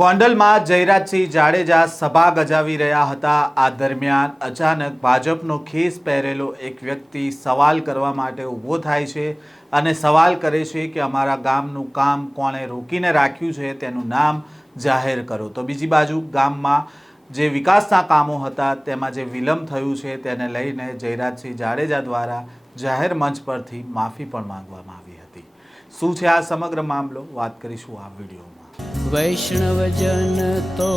ગોંડલમાં જયરાજસિંહ જાડેજા સભા ગજાવી રહ્યા હતા। આ દરમિયાન અચાનક ભાજપનો ખેસ પહેરેલો એક વ્યક્તિ સવાલ કરવા માટે ઊભો થાય છે અને સવાલ કરે છે કે અમારા ગામનું કામ કોણે રોકીને રાખ્યું છે તેનું નામ જાહેર કરો। તો બીજી બાજુ ગામમાં જે વિકાસના કામો હતા તેમાં જે વિલંબ થયું છે તેને લઈને જયરાજસિંહ જાડેજા દ્વારા જાહેર મંચ પરથી માફી પણ માંગવામાં આવી હતી। શું છે આ સમગ્ર મામલો, વાત કરીશું આ વિડીયોમાં। વૈષ્ણવજન તો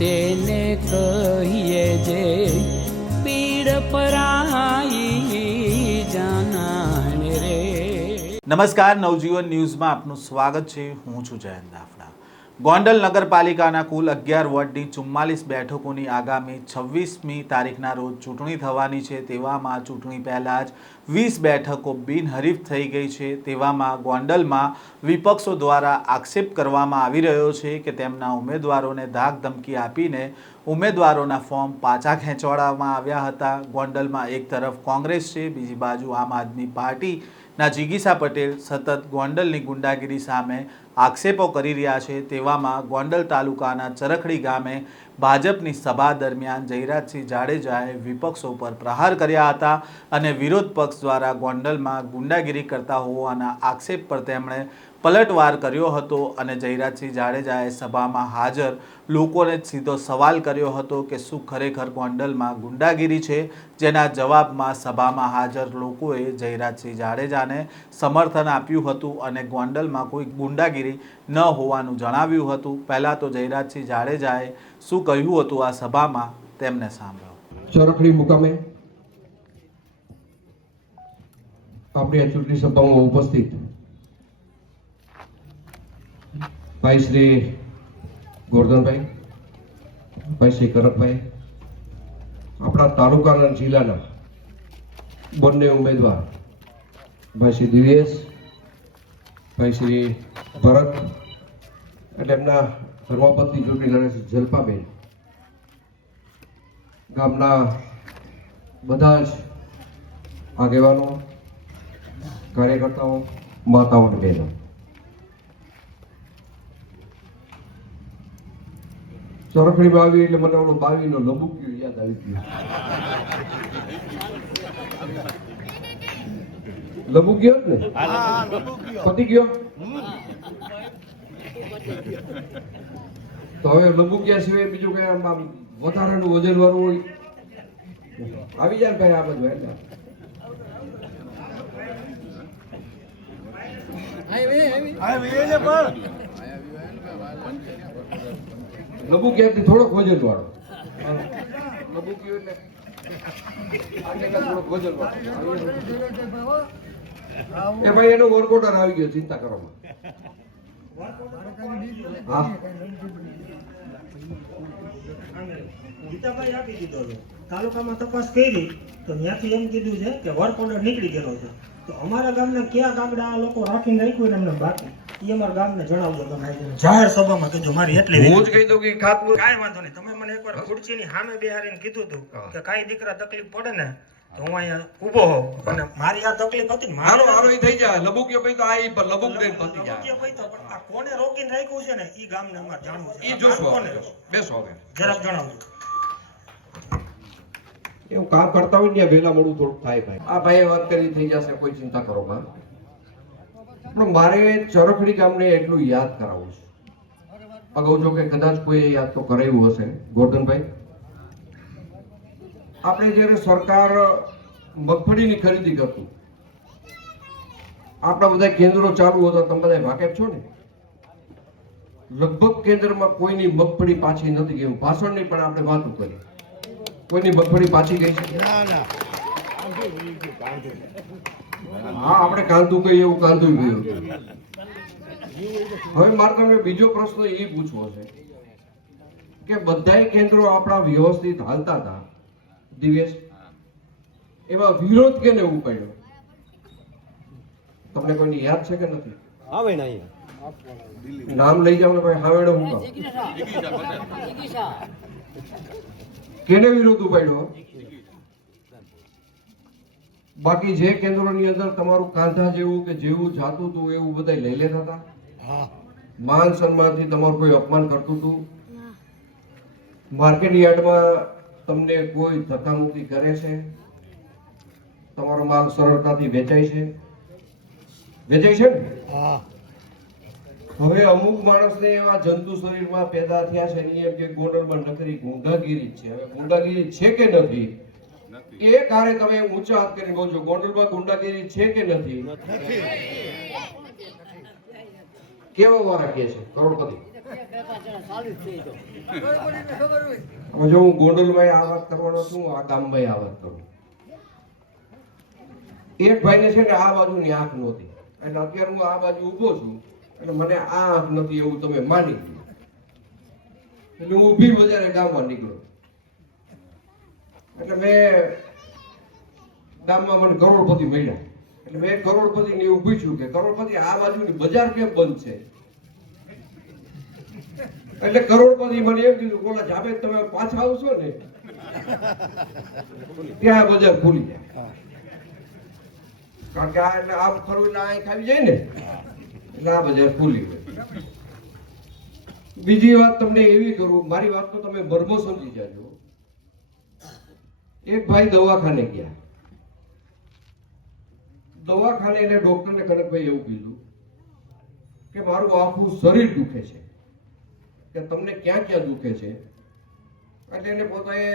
તેને કહીએ જે પીડ પરાઈ જાનાને રે। નમસ્કાર, નવજીવન ન્યૂઝમાં આપનું સ્વાગત છે। હું છું જયંત દાફડા। ગોંડલ નગરપાલિકાના કુલ 11 વોર્ડની 44 બેઠકોની આગામી 26મી તારીખના રોજ ચૂંટણી થવાની છે। તેવામાં ચૂંટણી પહેલાં જ 20 બેઠકો બિનહરીફ થઈ ગઈ છે। તેવામાં ગોંડલમાં વિપક્ષો દ્વારા આક્ષેપ કરવામાં આવી રહ્યો છે કે તેમના ઉમેદવારોને ધાક ધમકી આપીને ઉમેદવારોના ફોર્મ પાછા ખેંચવાડવામાં આવ્યા હતા। ગોંડલમાં એક તરફ કોંગ્રેસ છે, બીજી બાજુ આમ આદમી પાર્ટીના જીગીસા પટેલ સતત ગોંડલની ગુંડાગીરી સામે આક્ષેપો કરી રહ્યા છે। તેવામાં ગોંડલ તાલુકાના ચરખડી ગામે ભાજપની સભા દરમિયાન જયરાજસિંહ જાડેજાએ વિપક્ષો પર પ્રહાર કર્યા હતા અને વિરોધ પક્ષ દ્વારા ગોંડલમાં ગુંડાગીરી કરતા હોવાના આક્ષેપ પર તેમણે પલટવાર કર્યો હતો અને જયરાજસિંહ જાડેજાએ સભામાં હાજર લોકોને સીધો સવાલ કર્યો હતો કે શું ખરેખર ગોંડલમાં ગુંડાગીરી છે, જેના જવાબમાં સભામાં હાજર લોકોએ જયરાજસિંહ જાડેજાને સમર્થન આપ્યું હતું અને ગોંડલમાં કોઈ ગુંડાગીરી ન હોવાનું જણાવ્યું હતું। પહેલાં તો જયરાજસિંહ જાડેજાએ શું કહ્યું હતું આ સભામાં તેમને સાંભળો। ચરખડી મુકામે આપણી આ ચૂંટણી સભામાં ઉપસ્થિત ભાઈ શ્રી ગોરધનભાઈ, ભાઈ શ્રી કરપભાઈ, આપણા તાલુકાના જિલ્લાના બંને ઉમેદવાર ભાઈ શ્રી દિવેશ, ભાઈ શ્રી ભરત, એટલે એમના ધર્મપત્ની ચૂંટણી લડે છે જલપાબેન, ગામના બધા જ આગેવાનો, કાર્યકર્તાઓ, માતાઓ અને બહેનો, ચરખડીમાં આવી એટલે મને ઓલો 22નો લંબુક્યો યાદ આવી ગયો। લંબુક્યો ને પતી ગયો તો હવે લંબુક્યા સિવાય બીજું કઈ આમ વધારાનું વજન વાળું હોય આવી જાય કઈ આ બધું એટલે લંબુક્યાથી થોડોક વજન વાળો લંબુક્યો એટલે થોડોક વજન વાળો એ ભાઈ એનો વર્ક ઓર્ડર આવી ગયો, ચિંતા કરો હા ગીતાભાઈ આપી દીધો છે। તાલુકામાં તપાસ કરી તો ત્યાંથી એમ કીધું છે કે વર્ક ઓર્ડર નીકળી ગયેલો છે। તો અમારા ગામના કયા કાગડા આ લોકો રાખીને રાખ્યું ને એમને બાકી એ અમારા ગામને જણાવજો તમે જાહેર સભામાં કીધું। મારી એટલી હું જ કહી દઉં કે ખાતમુહૂર્ત કાંઈ વાંધો નહીં। તમે મને એકવાર ખુરશીની સામે બેહારીને કીધું હતું કે કાંઈ દીકરા તકલીફ પડે ને તો હું અહીંયા ઊભો હોઉં અને મારી આ તકલીફ હતી ને હાલો હાલો ઈ થઈ જાય લબુક્યો ભાઈ તો આ ઈ પર લબુક દઈને પતી જાય પણ આ કોને રોકીને રાખ્યું છે ને ઈ ગામને અમારે જાણવું છે। ઈ જોશો બેસો હવે જરાક જણાવજો। એવું કામ કરતા હોય ને વહેલા મોડું થોડું થાય ભાઈ। આ ભાઈએ વાત કરી થઈ જશે, કોઈ ચિંતા કરો માં। પણ મારે ચરખડી ગામને એટલું યાદ કરાવવું છે। અગાઉ જો કે કદાચ કોઈ યાદ તો કરાવ્યું હશે ગોરધનભાઈ, આપણે જ્યારે સરકાર મગફળીની ખરીદી કરતું, આપણા બધા કેન્દ્રો ચાલુ હતા, તમે બધા વાકેફ છો ને, લગભગ કેન્દ્રમાં કોઈની મગફળી પાછી નથી ગઈ। પાછળની પણ આપણે વાતો કરી, કોઈની મગફળી પાછી ગઈ છે? હા, આપણે કાંધું કહીએ એવું કાંધું ગયું। હવે મારે તમને બીજો પ્રશ્ન એ પૂછવો છે કે બધાય કેન્દ્રો આપણા વ્યવસ્થિત હાલતા હતા દિવેશ, એમાં વિરોધ કેને ઉપાડ્યો? તમને કોઈની યાદ છે કે નથી? નામ લઈ જાવ ને ભાઈ, હાવેડો હું કહું કેને વિરોધ ઉપાડ્યો? બાકી જે કેન્દ્રોની અંદર તમારું કાંધા જેવું કે જેવું જાતું હતું એવું બધા લઈ લેતા હતા, માન સન્માનથી તમારું કોઈ અપમાન કરતું હતું? માર્કેટ યાર્ડમાં તમને કોઈ ધક્કામુક્કી કરે છે? તમારો માલ સરળતાથી વેચાય છે? વેચાય છે ને? હવે અમુક માણસને એવા જંતુ શરીરમાં પેદા થયા છે ને એમ કે ગોંડલમાં નકરી ગુંડાગીરી જ છે. હવે ગુંડાગીરી છે કે નથી એ કારે તમે ઊંચા હાથ કરીને બોલજો. ગોંડલમાં ગુંડાગીરી છે કે નથી? કેવો વારા કે છે કરોડપતિ? હવે જો હું ગોંડલમાં આ વાત કરવાનો છું, આ ગામમાં આ વાત કરું. એક ભાઈને છે ને આ બાજુની આંખ નહોતી, એટલે અત્યારે હું આ બાજુ ઊભો છું એટલે મને આ આંખ નથી એવું તમે માની લો. એટલે હું ઊભી બજારે ગામમાં નીકળ્યો. એટલે મેં ગામમાં મને કરોડપતિ મળ્યા. એટલે મેં કરોડપતિને એવું પૂછ્યું કે કરોડપતિ આ બાજુની બજાર કેમ બંધ છે? એટલે કરોડપતિ મને એમ કીધું, બોલા જાવે તમે પાછા આવશો ને ત્યાં બજાર ખુલી જાય. કારણ કે આ એટલે આમ ફરવું એટલે અહીં ખાવી જાય ને એટલે આ બજાર ખુલી હોય. બીજી વાત તમને એવી કરું, મારી વાત તો તમે મર્મો સમજી જાજો. એક ભાઈ દવાખાને ગયા. દવાખાને એટલે ડોક્ટરને કનકભાઈ એવું કીધું કે મારું આખું શરીર દુખે છે, કે તમને ક્યાં ક્યાં દુખે છે? એટલે એને પોતાએ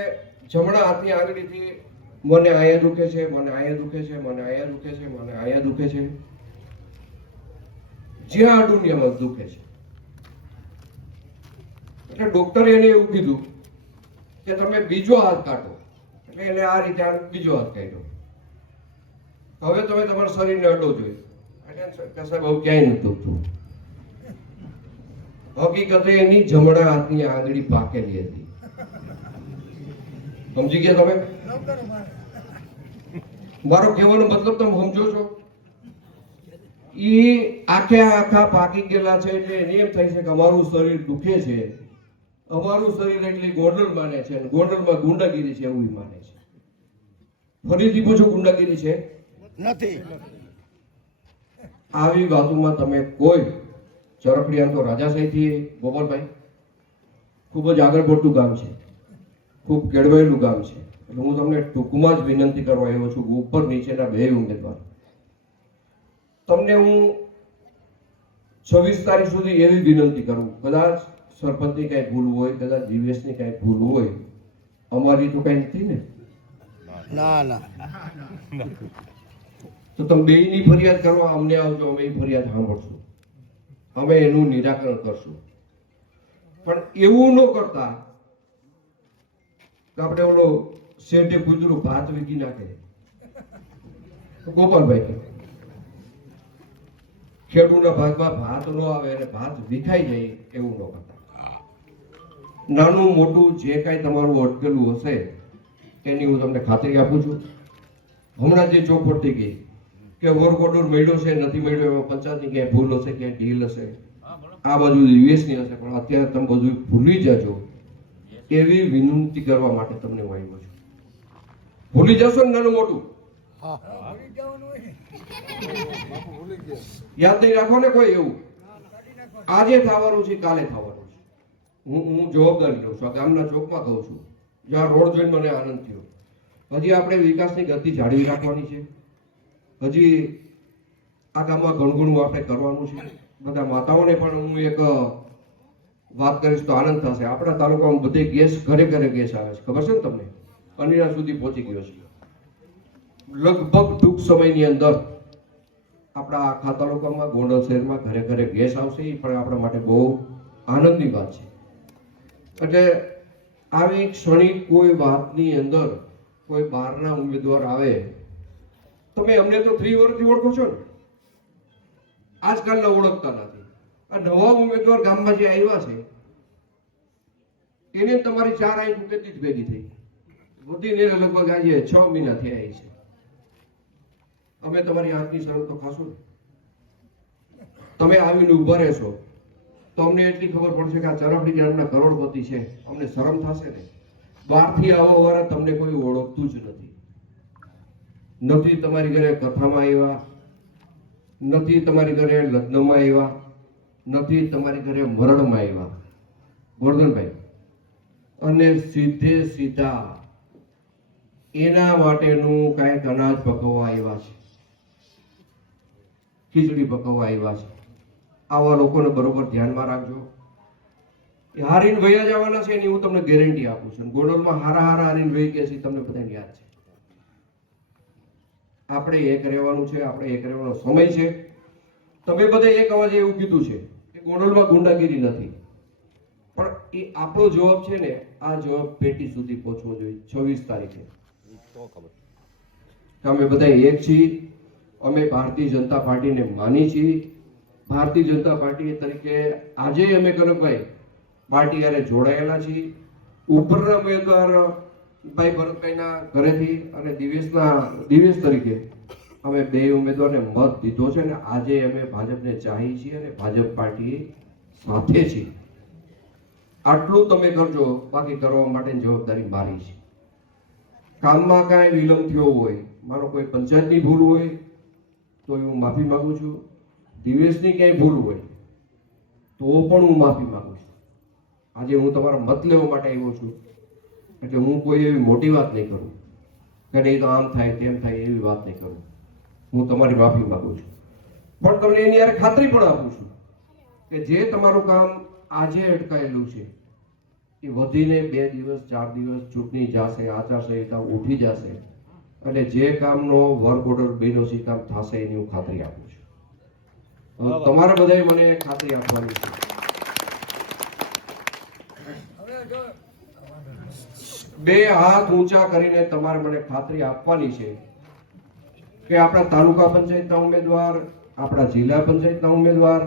જમણા હાથની આંગળીથી મને આયા દુખે છે, મને આયા દુખે છે, મને આયા દુખે છે, મને આયા દુખે છે, જ્યાં દુનિયામાં દુખે છે. એટલે ડોક્ટરે એને એવું કીધું કે તમે બીજો હાથ કાઢો. એટલે એને આ રીતે બીજો હાથ કાઢ્યો. હવે તમે તમારા શરીરને અડો જોઈએ. એટલે સાહેબ હવે ક્યાંય નથી દુખતું. હકીકતે એની જમણા હાથની આંગળી પાકેલી હતી. સમજી ગયા તમે? મારો કહેવાનો મતલબ તમે સમજો છો? ઈ આખા પાકી ગયેલા છે એટલે એને એમ થાય છે કે અમારું શરીર દુખે છે, અમારું શરીર એટલે ગોંડલ માને છે, અને ગોંડલમાં ગુંડાગીરી છે એવું માને છે. ફરીથી પૂછો, ગુંડાગીરી છે? નથી. આવી વાતોમાં તમે કોઈ ચરખડિયા તો રાજાશાહીથી ગોપાલભાઈ ખૂબ જ આગળ પડતું ગામ છે, ખૂબ કેળવાયેલું ગામ છે. એટલે હું તમને ટૂંકમાં જ વિનંતી કરવા આવ્યો છું કે ઉપર નીચેના બે ઉમેદવાર તમને હું 26 તારીખ સુધી એવી વિનંતી કરું, કદાચ સરપંચની કઈ ભૂલ હોય, કદાચ દિવ્યેશની કઈ ભૂલ હોય, અમારી તો કઈ નથી ને? ના. તો તમે બેયની ફરિયાદ કરવા અમને આવજો, અમે એ ફરિયાદ સાંભળશું, અમે એનું નિરાકરણ કરશું. પણ એવું ન કરતા કે આપણે ઓલો શેઠે કૂતરું ભાત વીકી નાખે. ગોપાલભાઈ કે ખેડૂતના ભાગમાં ભાત ન આવે અને ભાત વિખાઈ જાય એવું ન કરતા. નાનું મોટું જે કાંઈ તમારું અટકેલું હશે એની હું તમને ખાતરી આપું છું. હમણાં જે ચોખવટ થઈ ગઈ કે વર્ક ઓર્ડર મળ્યો છે નથી મળ્યો, એમાં પંચાયતની ક્યાંય ભૂલ હશે, ક્યાંય ઢીલ હશે, આ બાજુ યુએસની હશે, પણ અત્યારે તમે બધું ભૂલી જજો એવી વિનંતી કરવા માટે તમને હું આવ્યો છું. ભૂલી જશો ને નાનું મોટું? યાદ નહીં રાખો ને કોઈ એવું. આજે થવાનું છે, કાલે થવાનું છે. હું જવાબદારી લઉં છું. આ ગામના ચોકમાં કહું છું, જ્યાં રોડ જોઈને મને આનંદ થયો. હજી આપણે વિકાસની ગતિ જાળવી રાખવાની છે. હજી આ ગામમાં ઘણું આપણે કરવાનું છે. બધા માતાઓને પણ હું એક વાત કરીશ તો આનંદ થશે. આપણા તાલુકામાં બધે ગેસ ઘરે ગેસ આવે છે, ખબર છે ને તમને? અનિરા સુધી પહોંચી ગયો છે. લગભગ ટૂંક સમયની અંદર આપણા આખા તાલુકામાં, ગોંડલ શહેરમાં ઘરે ગેસ આવશે. એ પણ આપણા માટે બહુ આનંદની વાત છે. એટલે આવી ક્ષણિક કોઈ વાતની અંદર કોઈ બહારના ઉમેદવાર આવે, તમે અમને તો 3 વર્ષથી ઓળખો છો ને, આજકાલના ઓળખતા નથી. આ નવા ઉમેદવાર ગામમાં જે આવ્યા છે એને તમારી 4 આંખ ઉકેતી જ ભેગી થઈ. બુદ્ધિને લગભગ આજે 6 મહિના થયા છે. અમે તમારી આંખની શરમ તો ખાશું ને. તમે આવીને ઉભા રહેશો તો અમને એટલી ખબર પડશે કે આ ચરખડી ગામના કરોડપતિ છે. અમને શરમ થશે ને. બહારથી આવવા વાળા તમને કોઈ ઓળખતું જ નથી તમારી ઘરે કથામાં આવ્યા, નથી તમારી ઘરે લગ્નમાં આવ્યા, નથી તમારી ઘરે મરણમાં આવ્યા ગોરધનભાઈ, અને સીધે સીધા એના માટેનું કાંઈક અનાજ પકવવા આવ્યા છે, ખીચડી પકવવા આવ્યા છે. આવા લોકોને બરોબર ધ્યાનમાં રાખજો. એ હારીને વયા જવાના છે એની હું તમને ગેરંટી આપું છું. ગોંડલમાં હારા હારીને વહી ગયા છે તમને બધાને યાદ છે. આપણે એક રહેવાનું છે, આપણે એક રહેવાનો સમય છે. તમે બધા એક અવાજે એવું કીધું છે કે ગોંડલમાં ગુંડાગીરી નથી, પણ એ આપણો જવાબ છે ને, આ જવાબ પેટી સુધી પહોંચવો જોઈએ 26 તારીખે. અમે બધા એક છીએ. અમે ભારતીય જનતા પાર્ટીને માની છીએ. ભારતીય જનતા પાર્ટી તરીકે આજે અમે કનકભાઈ પાર્ટી હારે જોડાયેલા છીએ. ઉપરના ઉમેદવાર ભાઈ ભરતભાઈના ઘરેથી અને દિવેશ તરીકે અમે બે ઉમેદવારને મત દીધો છે ને આજે અમે ભાજપને ચાહીએ છીએ અને ભાજપ પાર્ટી સાથે છીએ. આટલું તમે કરજો, બાકી કરવા માટેની જવાબદારી મારી છે. કામમાં કાંઈ વિલંબ થયો હોય, મારો કોઈ પંચાયતની ભૂલ હોય તો હું માફી માંગુ છું. દિવેશની ક્યાંય ભૂલ હોય તો પણ હું માફી માંગુ છું. આજે હું તમારા મત લેવા માટે આવ્યો છું, એટલે હું કોઈ એવી મોટી વાત નહીં કરું કે નહીં તો આમ થાય તેમ થાય, એવી વાત નહીં કરું. હું તમારી માફી માંગુ છું, પણ તમને એની યાર ખાતરી પણ આપું છું કે જે તમારું કામ આજે અટકાયેલું છે એ વધીને 2 દિવસ 4 દિવસ ચૂંટણી જશે, આચારસંહિતા ઉઠી જશે અને જે કામનો વર્ક ઓર્ડર બન્યો છે કામ થશે એની હું ખાતરી આપું છું. તમારે બધાએ મને ખાતરી આપવાની છે. બે હાથ ઊંચા કરીને તમારે મને ખાતરી આપવાની છે કે આપણા તાલુકા પંચાયતના ઉમેદવાર, આપણા જિલ્લા પંચાયતના ઉમેદવાર,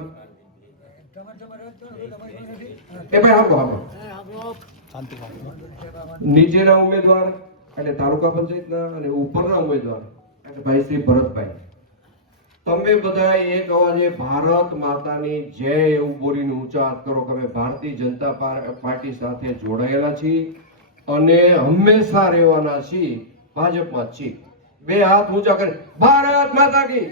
એ ભાઈ આપો નીચેના ઉમેદવાર એટલે તાલુકા પંચાયતના અને ઉપરના ઉમેદવાર એટલે ભાઈ શ્રી ભરતભાઈ, તમે બધા એક અવાજે ભારત માતાની જય એવું બોલીને ઊંચા હાથ કરો કે અમે ભારતીય જનતા પાર્ટી સાથે જોડાયેલા છીએ અને હંમેશા રહેવાના છીએ, ભાજપમાં છીએ. બે હાથ ઊંચા કરી ભારત માતા કી.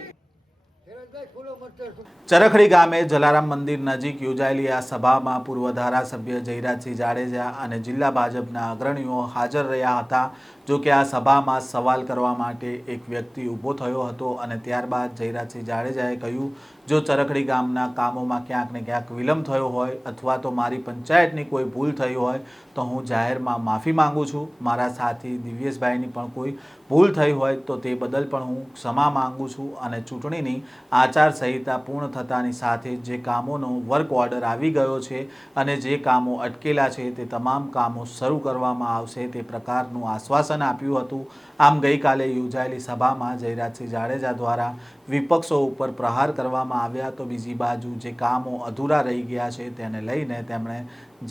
ચરખડી ગામે જલારામ મંદિર નજીક યોજાયેલી આ સભામાં પૂર્વ ધારાસભ્ય જયરાજસિંહ જાડેજા અને જિલ્લા ભાજપના અગ્રણીઓ હાજર રહ્યા હતા. જો કે આ સભામાં સવાલ કરવા માટે એક વ્યક્તિ ઊભો થયો હતો અને ત્યારબાદ જયરાજસિંહ જાડેજાએ કહ્યું, જો ચરખડી ગામના કામોમાં ક્યાંક ને ક્યાંક વિલંબ થયો હોય અથવા તો મારી પંચાયતની કોઈ ભૂલ થઈ હોય તો હું જાહેરમાં માફી માંગુ છું. મારા સાથી દિવ્યેશભાઈની પણ કોઈ ભૂલ થઈ હોય તો તે બદલ પણ હું ક્ષમા માંગુ છું અને ચૂંટણીની આચારસંહિતા પૂર્ણ થતાની સાથે જે કામોનો વર્ક ઓર્ડર આવી ગયો છે અને જે કામો અટકેલા છે તે તમામ કામો શરૂ કરવામાં આવશે તે પ્રકારનું આશ્વાસન આપ્યું હતું. આમ ગઈકાલે યોજાયેલી સભામાં જયરાજસિંહ જાડેજા દ્વારા વિપક્ષો ઉપર પ્રહાર કરવામાં આવ્યા તો બીજી બાજુ જે કામો અધૂરા રહી ગયા છે તેને લઈને તેમણે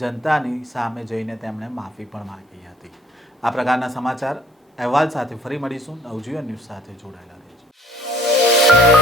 જનતાની સામે જઈને તેમણે માફી પણ માંગી હતી. આ પ્રકારના સમાચાર અહેવાલ સાથે ફરી મળીશું. નવજીવન ન્યૂઝ સાથે જોડાયેલા રહેજો.